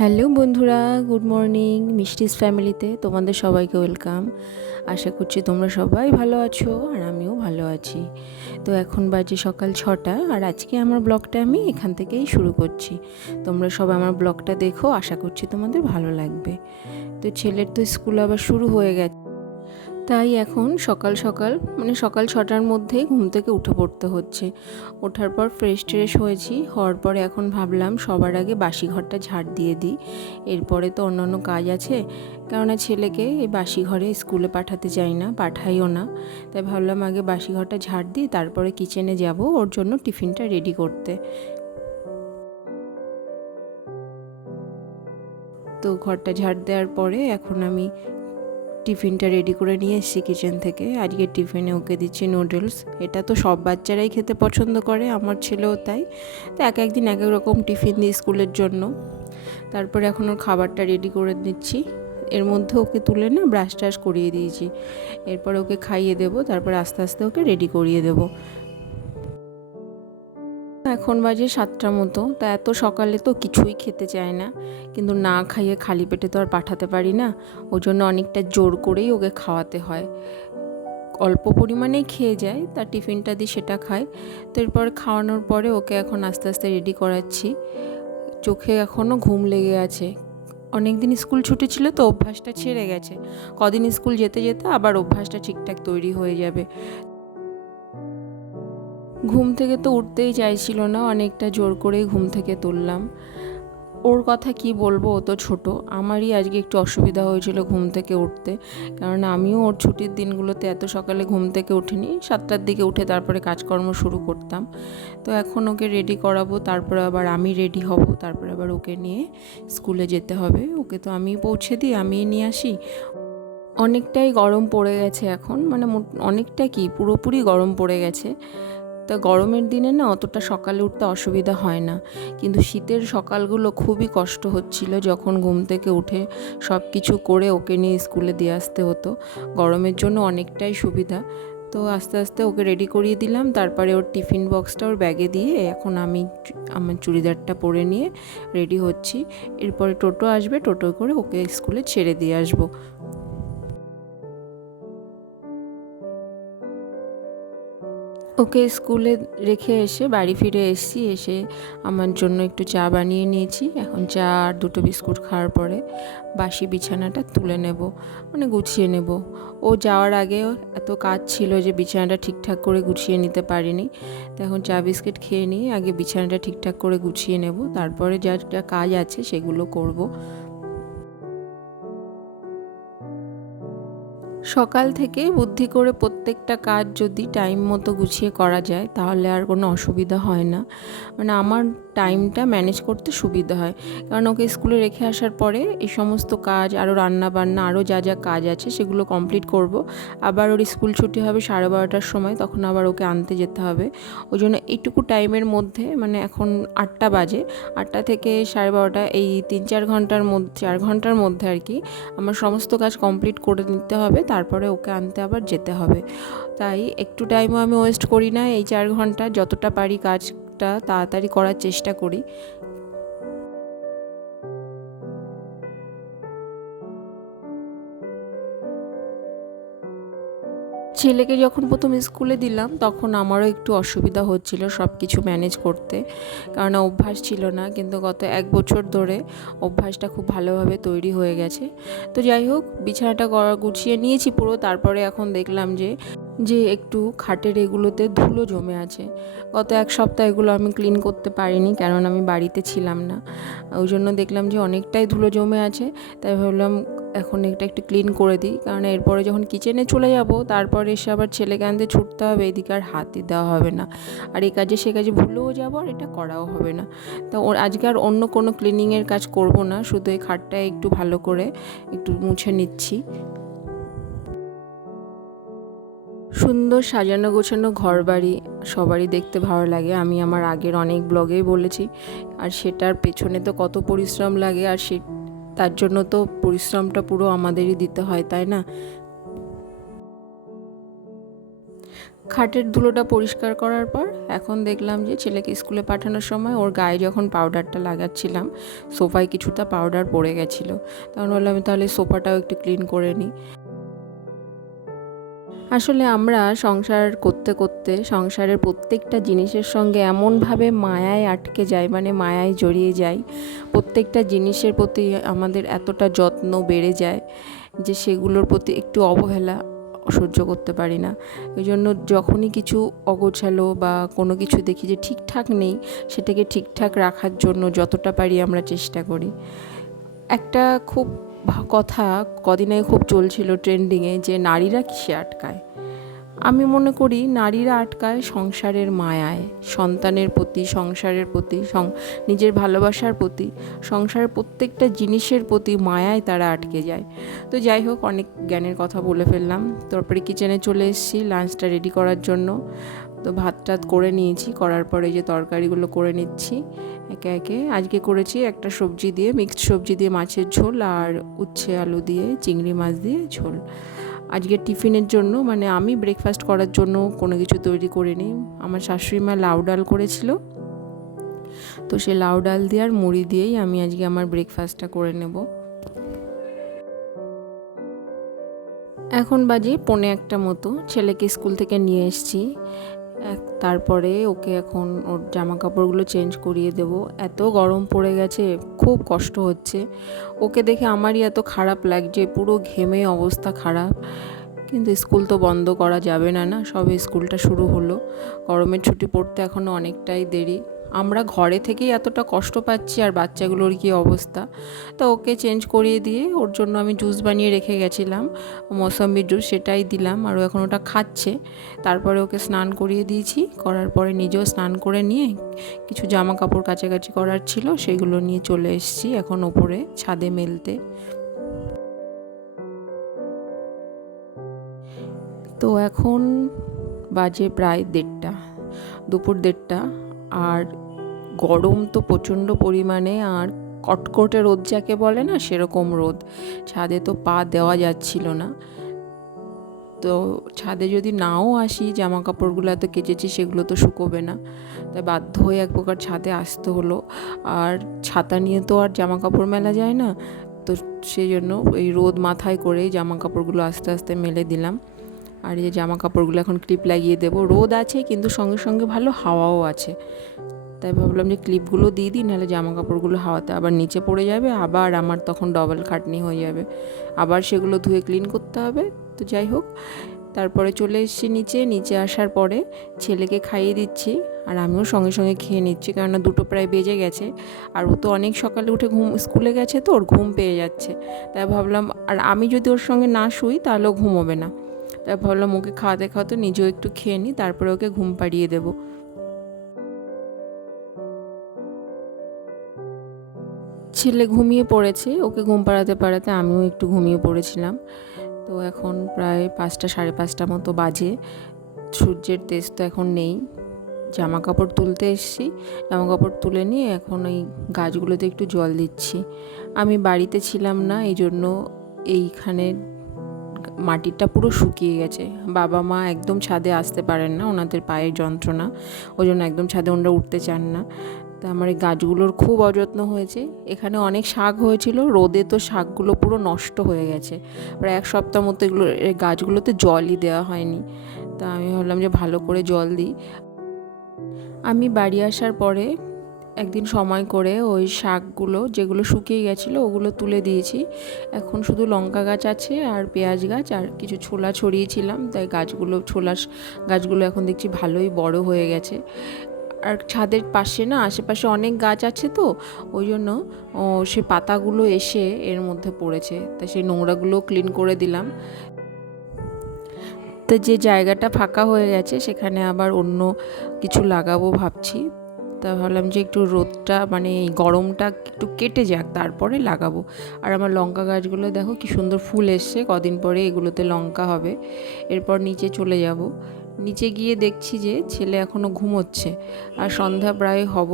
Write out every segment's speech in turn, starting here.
Hello বন্ধুরা, good morning. মিষ্টিস ফ্যামিলিতে তোমাদের সবাইকে ওয়েলকাম। আশা করছি তোমরা সবাই ভালো আছো আর আমিও ভালো আছি। তো এখন বাজে সকাল 6টা আর আজকে আমার ব্লগটা আমি এখান থেকেই শুরু করছি। তোমরা সবাই আমার ব্লগটা দেখো, আশা করছি তোমাদের ভালো লাগবে। তো ছেলের তো স্কুল আবার শুরু হয়ে গেছে, তাই এখন সকাল সকাল সকাল 6টার মধ্যেই ঘুম থেকে উঠে পড়তে হচ্ছে। ওঠার পর ফ্রেশ ট্রেশ হওয়ার পরে এখন ভাবলাম সবার আগে বাসি ঘরটা ঝাড় দিয়ে দিই। এরপরে তো অন্যান্য কাজ আছে, কেননা ছেলেকে এই বাসি ঘরে স্কুলে পাঠাতে চাই না, পাঠাইও না। তাই ভাবলাম আগে বাসি ঘরটা ঝাড় দিই, তারপরে কিচেনে যাব ওর জন্য টিফিনটা রেডি করতে। তো ঘরটা ঝাড় দেওয়ার পরে এখন আমি টিফিনটা রেডি করে নিয়ে এসেছি কিচেন থেকে। আজকে টিফিনে ওকে দিচ্ছি নুডলস। এটা তো সব বাচ্চারাই খেতে পছন্দ করে, আমার ছেলেও তাই। তো এক একদিন এক এক রকম টিফিন দিই স্কুলের জন্য। তারপরে এখন ওর খাবারটা রেডি করে দিচ্ছি। এর মধ্যে ওকে তুলে না ব্রাশ টাশ করিয়ে দিয়েছি। এরপরে ওকে খাইয়ে দেবো, তারপরে আস্তে আস্তে ওকে রেডি করিয়ে দেবো। এখন বাজে 7টার মতো। তা এত সকালে তো কিছুই খেতে চায় না, কিন্তু না খাইয়ে খালি পেটে তো আর পাঠাতে পারি না। ওই জন্য অনেকটা জোর করেই ওকে খাওয়াতে হয়। অল্প পরিমাণেই খেয়ে যায়, তার টিফিনটা দিই সেটা খায়। তো এরপর খাওয়ানোর পরে ওকে এখন আস্তে আস্তে রেডি করাচ্ছি। চোখে এখনও ঘুম লেগে আছে। অনেক দিন স্কুল ছুটি ছিল তো অভ্যাসটা ছেড়ে গেছে। কদিন স্কুল যেতে যেতে আবার অভ্যাসটা ঠিকঠাক তৈরি হয়ে যাবে। ঘুম থেকে তো উঠতেই চাইছিল না, অনেকটা জোর করেই ঘুম থেকে তুললাম। ওর কথা কি বলবো, ও তো ছোট। আমারই আজকে একটু অসুবিধা হয়েছিল ঘুম থেকে উঠতে, কারণ আমিও ওর ছুটির দিনগুলোতে এত সকালে ঘুম থেকে উঠিনি। 7টার দিকে উঠে তারপরে কাজকর্ম শুরু করতাম। তো এখন ওকে রেডি করাবো, তারপরে আবার আমি রেডি হব, তারপরে আবার ওকে নিয়ে স্কুলে যেতে হবে। ওকে তো আমিই পৌঁছে দিই, আমিই নিয়ে আসি। অনেকটাই গরম পড়ে গেছে এখন, অনেকটা কি পুরোপুরি গরম পড়ে গেছে। তা গরমের দিনে না অতটা সকালে উঠতে অসুবিধা হয় না, কিন্তু শীতের সকালগুলো খুবই কষ্ট হচ্ছিল, যখন ঘুম থেকে উঠে সব কিছু করে ওকে নিয়ে স্কুলে দিয়ে আসতে হতো। গরমের জন্য অনেকটাই সুবিধা। তো আস্তে আস্তে ওকে রেডি করিয়ে দিলাম, তারপরে ওর টিফিন বক্সটা ওর ব্যাগে দিয়ে এখন আমি আমার চুড়িদারটা পরে নিয়ে রেডি হচ্ছি। এরপরে টোটো আসবে, টোটো করে ওকে স্কুলে ছেড়ে দিয়ে আসবো। ওকে স্কুলে রেখে এসে বাড়ি ফিরে এসে আমার জন্য একটু চা বানিয়ে নিয়েছি। এখন চা আর দুটো বিস্কুট খাওয়ার পরে বাসি বিছানাটা তুলে নেব, গুছিয়ে নেব। ও যাওয়ার আগে এত কাজ ছিল যে বিছানাটা ঠিকঠাক করে গুছিয়ে নিতে পারিনি। তো এখন চা বিস্কিট খেয়ে নিয়ে আগে বিছানাটা ঠিকঠাক করে গুছিয়ে নেব, তারপরে যা যা কাজ আছে সেগুলো করব। সকাল থেকে বুদ্ধি করে প্রত্যেকটা কাজ যদি টাইম মতো গুছিয়ে করা যায়, তাহলে আর কোনো অসুবিধা হয় না। আমার টাইমটা ম্যানেজ করতে সুবিধা হয়, কারণ ওকে স্কুলে রেখে আসার পরে এই সমস্ত কাজ, আরও রান্না বান্না, আরও যা যা কাজ আছে সেগুলো কমপ্লিট করব। আবার ওর স্কুল ছুটি হবে 12:30টার সময়, তখন আবার ওকে আনতে যেতে হবে। ওই জন্য এইটুকু টাইমের মধ্যে, এখন 8টা বাজে, 8টা থেকে 12:30, এই 3-4 ঘন্টার মধ্যে, 4 ঘন্টার মধ্যে আর কি আমার সমস্ত কাজ কমপ্লিট করে নিতে হবে। তারপরে ওকে আনতে আবার যেতে হবে। তাই একটু টাইমও আমি ওয়েস্ট করি না। এই 4 ঘন্টা যতটা পারি কাজটা তাড়াতাড়ি করার চেষ্টা করি। ছেলেকে যখন প্রথম স্কুলে দিলাম তখন আমারও একটু অসুবিধা হচ্ছিল সব কিছু ম্যানেজ করতে, কারণ অভ্যাস ছিল না। কিন্তু গত 1 বছর ধরে অভ্যাসটা খুব ভালোভাবে তৈরি হয়ে গেছে। তো যাই হোক, বিছানাটা গুছিয়ে নিয়েছি পুরো। তারপরে এখন দেখলাম যে যে একটু খাটের এগুলোতে ধুলো জমে আছে। গত 1 সপ্তাহ এগুলো আমি ক্লিন করতে পারিনি, কারণ আমি বাড়িতে ছিলাম না। ওই জন্য দেখলাম যে অনেকটাই ধুলো জমে আছে। তাই ভাবলাম এখন এটা একটু ক্লিন করে দিই, কারণ এরপরে যখন কিচেনে চলে যাব, তারপরে এসে আবার ছেলেকে আনতে ছুটতে হবে, এদিকে আর হাতই দেওয়া হবে না। আর এই কাজে সে কাজে ভুলেও যাব, আর এটা করাও হবে না। তো আজকে আর অন্য কোনো ক্লিনিংয়ের কাজ করব না, শুধু এই খাটটা একটু ভালো করে একটু মুছে নিচ্ছি। সুন্দর সাজানো গোছানো ঘরবাড়ি সবারই দেখতে ভালো লাগে, আমি আমার আগের অনেক ব্লগেই বলেছি। আর সেটার পেছনে তো কত পরিশ্রম লাগে, আর তার জন্য তো পরিশ্রমটা পুরো আমাদেরই দিতে হয়, তাই না? খাটের ধুলোটা পরিষ্কার করার পর এখন দেখলাম যে ছেলেকে স্কুলে পাঠানোর সময় ওর গায়ে যখন পাউডারটা লাগাচ্ছিলাম, সোফায় কিছুটা পাউডার পড়ে গেছিলো। তখন বললাম আমি তাহলে সোফাটাও একটু ক্লিন করে নিই। আসলে আমরা সংসার করতে করতে সংসারের প্রত্যেকটা জিনিসের সঙ্গে এমনভাবে মায়ায় আটকে যাই, মানে মায়ায় জড়িয়ে যাই, প্রত্যেকটা জিনিসের প্রতি আমাদের এতটা যত্ন বেড়ে যায় যে সেগুলোর প্রতি একটু অবহেলা সহ্য করতে পারি না। ওই জন্য যখনই কিছু অগোছালো বা কোনো কিছু দেখি যে ঠিকঠাক নেই, সেটাকে ঠিকঠাক রাখার জন্য যতটা পারি আমরা চেষ্টা করি। একটা খুব কথা কদিন আগে খুব চলছিল ট্রেন্ডিংয়ে, যে নারীরা কিসে আটকায়। আমি মনে করি নারীরা আটকায় সংসারের মায়ায়, সন্তানের প্রতি, সংসারের প্রতি, নিজের ভালোবাসার প্রতি, সংসারের প্রত্যেকটা জিনিসের প্রতি মায়ায় তারা আটকে যায়। তো যাই হোক, অনেক জ্ঞানের কথা বলে ফেললাম। তারপরে কিচেনে চলে এসেছি লাঞ্চটা রেডি করার জন্য। তো ভাত টাত করে নিয়েছি, করার পরে যে তরকারিগুলো করে নিচ্ছি একে একে। আজকে করেছি একটা সবজি দিয়ে, মিক্সড সবজি দিয়ে মাছের ঝোল, আর উচ্ছে আলু দিয়ে চিংড়ি মাছ দিয়ে ঝোল। আজকে টিফিনের জন্য, মানে আমি ব্রেকফাস্ট করার জন্য কোনো কিছু তৈরি করিনি। আমার শাশুড়ি মা লাউ ডাল করেছিল, তো সে লাউ ডাল দিয়ে আর মুড়ি দিয়েই আমি আজকে আমার ব্রেকফাস্টটা করে নেব। এখন বাজে 1:45 মতো। ছেলেকে স্কুল থেকে নিয়ে এসেছি, তারপরে ওকে এখন ওর জামা কাপড়গুলো চেঞ্জ করিয়ে দেব। এত গরম পড়ে গেছে, খুব কষ্ট হচ্ছে। ওকে দেখে আমারই এত খারাপ লাগছে, পুরো ঘেমে অবস্থা খারাপ। কিন্তু স্কুল তো বন্ধ করা যাবে না, সবে স্কুলটা শুরু হলো। গরমের ছুটি পড়তে এখনও অনেকটাই দেরি। আমরা ঘরে থেকেই এতটা কষ্ট পাচ্ছি, আর বাচ্চাগুলোর কী অবস্থা। তো ওকে চেঞ্জ করিয়ে দিয়ে ওর জন্য আমি জুস বানিয়ে রেখে গেছিলাম, মৌসম্বির জুস, সেটাই দিলাম, আর ও এখন ওটা খাচ্ছে। তারপরে ওকে স্নান করিয়ে দিয়েছি, করার পরে নিজেও স্নান করে নিয়ে কিছু জামা কাপড় কাচাকাচি করার ছিল সেগুলো নিয়ে চলে এসেছি এখন ওপরে ছাদে মেলতে। তো এখন বাজে প্রায় 1:30, দুপুর 1:30, আর গরম তো প্রচণ্ড পরিমাণে, আর কটকটে রোদ যাকে বলে না, সেরকম রোদ। ছাদে তো পা দেওয়া যাচ্ছিল না। তো ছাদে যদি নাও আসি, জামা কাপড়গুলো এত কেচেছি সেগুলো তো শুকোবে না, তাই বাধ্য হয়ে এক প্রকার ছাদে আসতে হলো। আর ছাতা নিয়ে তো আর জামা কাপড় মেলা যায় না, তো সেই জন্য এই রোদ মাথায় করেই জামা কাপড়গুলো আস্তে আস্তে মেলে দিলাম। আর এই জামা কাপড়গুলো এখন ক্লিপ লাগিয়ে দেবো। রোদ আছে কিন্তু সঙ্গে সঙ্গে ভালো হাওয়াও আছে, তাই ভাবলাম যে ক্লিপগুলো দিয়ে দিই, নাহলে জামা কাপড়গুলো হাওয়াতে আবার নিচে পড়ে যাবে, আবার আমার তখন ডবল খাটনি হয়ে যাবে, আবার সেগুলো ধুয়ে ক্লিন করতে হবে। তো যাই হোক, তারপরে চলে এসেছি নিচে আসার পরে ছেলেকে খাইয়ে দিচ্ছি, আর আমিও সঙ্গে সঙ্গে খেয়ে নিচ্ছি, কেননা 2টো প্রায় বেজে গেছে। আর ও তো অনেক সকালে উঠে স্কুলে গেছে, তো ওর ঘুম পেয়ে যাচ্ছে। তাই ভাবলাম, আর আমি যদি ওর সঙ্গে না শুই তাহলেও ঘুমোবে না, তাই ভাবলাম ওকে খাওয়াতে খাওয়াতে নিজেও একটু খেয়ে নিই, তারপরে ওকে ঘুম পাড়িয়ে দেবো। ছেলে ঘুমিয়ে পড়েছে, ওকে ঘুম পাড়াতে পাড়াতে আমিও একটু ঘুমিয়ে পড়েছিলাম। তো এখন প্রায় 5টা, 5:30 মতো বাজে। সূর্যের তেজ তো এখন নেই। জামা কাপড় তুলতে এসেছি, জামা কাপড় তুলে নিয়ে এখন ওই গাছগুলোতে একটু জল দিচ্ছি। আমি বাড়িতে ছিলাম না, এই জন্য এইখানে মাটিটা পুরো শুকিয়ে গেছে। বাবা মা একদম ছাদে আসতে পারেন না, ওনাদের পায়ের যন্ত্রণা, ওই জন্য একদম ছাদে ওনারা উঠতে চান না। তা আমার এই গাছগুলোর খুব অযত্ন হয়েছে। এখানে অনেক শাক হয়েছিল, রোদে তো শাকগুলো পুরো নষ্ট হয়ে গেছে। প্রায় 1 সপ্তাহ মতো এই গাছগুলোতে জলই দেওয়া হয়নি। তা আমি ভাবলাম যে ভালো করে জল দিই। আমি বাড়ি আসার পরে একদিন সময় করে ওই শাকগুলো যেগুলো শুকিয়ে গেছিলো ওগুলো তুলে দিয়েছি। এখন শুধু লঙ্কা গাছ আছে আর পেঁয়াজ গাছ আর কিছু ছোলা ছড়িয়েছিলাম, তাই গাছগুলো এখন দেখছি ভালোই বড় হয়ে গেছে। আর ছাদের পাশে না আশেপাশে অনেক গাছ আছে, তো ওই জন্য সে পাতাগুলো এসে এর মধ্যে পড়েছে, তাই সেই নোংরাগুলো ক্লিন করে দিলাম। তো যে জায়গাটা ফাঁকা হয়ে গেছে সেখানে আবার অন্য কিছু লাগাবো ভাবছি। তা ভাবলাম যে একটু রোদটা, মানে এই গরমটা একটু কেটে যাক, তারপরে লাগাবো। আর আমার লঙ্কা গাছগুলো দেখো কি সুন্দর ফুল এসছে, কদিন পরে এগুলোতে লঙ্কা হবে। এরপর নিচে চলে যাব। নিচে গিয়ে দেখছি যে ছেলে এখনও ঘুমোচ্ছে, আর সন্ধ্যা প্রায় হব।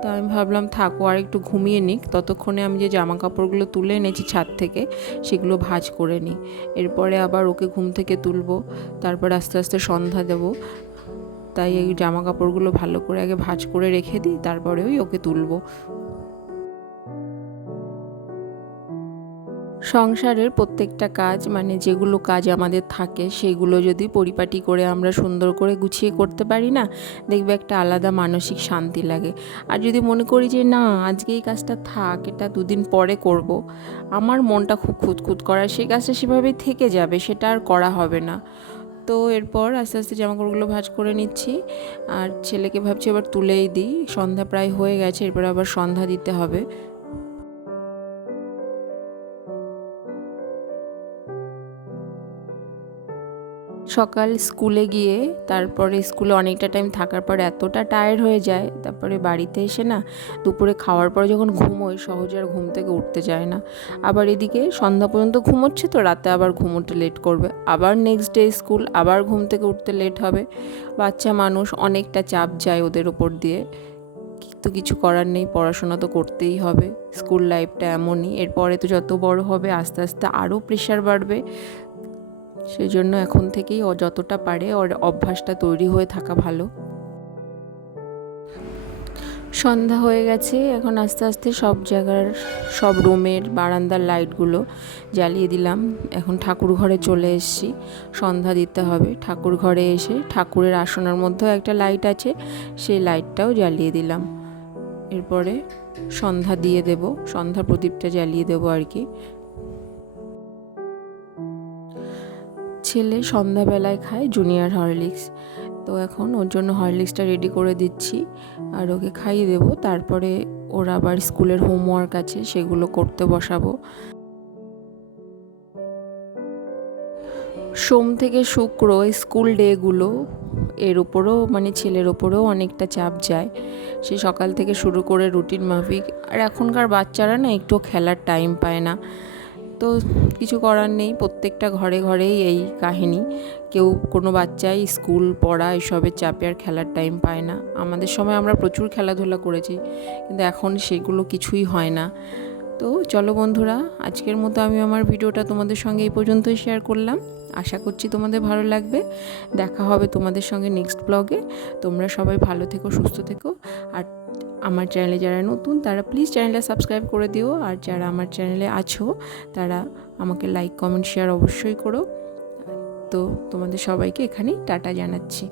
তো আমি ভাবলাম থাকো আর একটু ঘুমিয়ে নিক, ততক্ষণে আমি যে জামা কাপড়গুলো তুলে এনেছি ছাদ থেকে সেগুলো ভাঁজ করে নিই। এরপরে আবার ওকে ঘুম থেকে তুলবো, তারপর আস্তে আস্তে সন্ধ্যা দেবো। তাই এই জামা কাপড়গুলো ভালো করে আগে ভাঁজ করে রেখে দিই, তারপরে ওকে তুলবো। সংসারের প্রত্যেকটা কাজ মানে যেগুলো কাজ আমাদের থাকে সেগুলো যদি পরিপাটি করে আমরা সুন্দর করে গুছিয়ে করতে পারি না, দেখবে একটা আলাদা মানসিক শান্তি লাগে। আর যদি মনে করি যে না আজকে এই কাজটা থাক, এটা দুদিন পরে করব, আমার মনটা খুব খুঁতখুত করা, সেই কাজটা সেভাবেই থেকে যাবে, সেটা আর করা হবে না। তো এরপর আস্তে আস্তে জামাকাপড়গুলো ভাঁজ করে নিচ্ছি, আর ছেলেকে ভাবছি এবার তুলেই দিই। সন্ধ্যা প্রায় হয়ে গেছে, এরপর আবার সন্ধ্যা দিতে হবে। সকাল স্কুলে গিয়ে তারপরে স্কুলে অনেকটা টাইম থাকার পর এতটা টায়ার্ড হয়ে যায়, তারপরে বাড়িতে এসে না দুপুরে খাওয়ার পরে যখন ঘুমোই সহজে আর ঘুম থেকে উঠতে যায় না। আবার এদিকে সন্ধ্যা পর্যন্ত ঘুমোচ্ছে, তো রাতে আবার ঘুমোতে লেট করবে, আবার নেক্সট ডে স্কুল, আবার ঘুম থেকে উঠতে লেট হবে। বাচ্চা মানুষ, অনেকটা চাপ যায় ওদের ওপর দিয়ে, তো কিছু করার নেই, পড়াশোনা তো করতেই হবে। স্কুল লাইফটা এমনই, এরপরে তো যত বড় হবে আস্তে আস্তে আরও প্রেশার বাড়বে। সেই জন্য এখন থেকেই যতটা পারে ওর অভ্যাসটা তৈরি হয়ে থাকা ভালো। সন্ধ্যা হয়ে গেছে, এখন আস্তে আস্তে সব জায়গার সব রুমের বারান্দার লাইটগুলো জ্বালিয়ে দিলাম। এখন ঠাকুর ঘরে চলে এসেছি, সন্ধ্যা দিতে হবে। ঠাকুর ঘরে এসে ঠাকুরের আসনের মধ্যেও একটা লাইট আছে, সেই লাইটটাও জ্বালিয়ে দিলাম। এরপরে সন্ধ্যা দিয়ে দেব, সন্ধ্যা প্রদীপটা জ্বালিয়ে দেবো আর কি। ছেলে সন্ধ্যাবেলায় খায় জুনিয়র হরলিক্স, তো এখন ওর জন্য হরলিক্সটা রেডি করে দিচ্ছি আর ওকে খাইয়ে দেবো। তারপরে ওর আবার স্কুলের হোমওয়ার্ক আছে, সেগুলো করতে বসাবো। সোম থেকে শুক্র স্কুল ডেগুলো এর ওপরও মানে ছেলের ওপরেও অনেকটা চাপ যায়, সে সকাল থেকে শুরু করে রুটিন মাফিক। আর এখনকার বাচ্চারা না একটু খেলার টাইম পায় না, তো কিছু করার নেই, প্রত্যেকটা ঘরে ঘরেই এই কাহিনী। কেউ কোনো বাচ্চাই স্কুল পড়া এসবের চাপে আর খেলার টাইম পায় না। আমাদের সময় আমরা প্রচুর খেলাধুলা করেছি, কিন্তু এখন সেগুলো কিছুই হয় না। তো চলো বন্ধুরা, আজকের মতো আমি আমার ভিডিওটা তোমাদের সঙ্গে এই পর্যন্তই শেয়ার করলাম। আশা করছি তোমাদের ভালো লাগবে। দেখা হবে তোমাদের সঙ্গে নেক্সট ব্লগে। তোমরা সবাই ভালো থেকো, সুস্থ থেকো। আর আমার চ্যানেলে যারা নতুন তারা প্লিজ চ্যানেলটা সাবস্ক্রাইব করে দিও, আর যারা আমার চ্যানেলে আছো তারা আমাকে লাইক কমেন্ট শেয়ার অবশ্যই করো। তো তোমাদের সবাইকে এখানেই টাটা জানাচ্ছি।